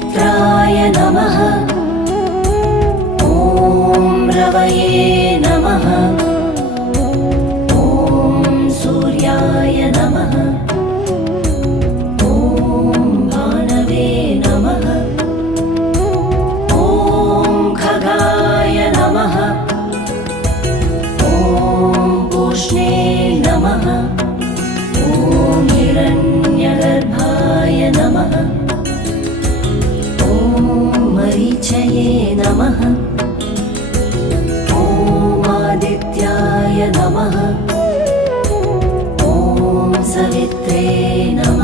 सुमित्राय नमः। ॐ रवये नमः। ॐ सूर्याय नमः। ॐ भानवे नमः। ॐ खगाय नमः। ॐ पूष्णे नमः। ॐ हिरण्यगर्भाय नमः। ॐ मरीचये नमः। ॐ आदित्याय नमः। ॐ सवित्रे नमः।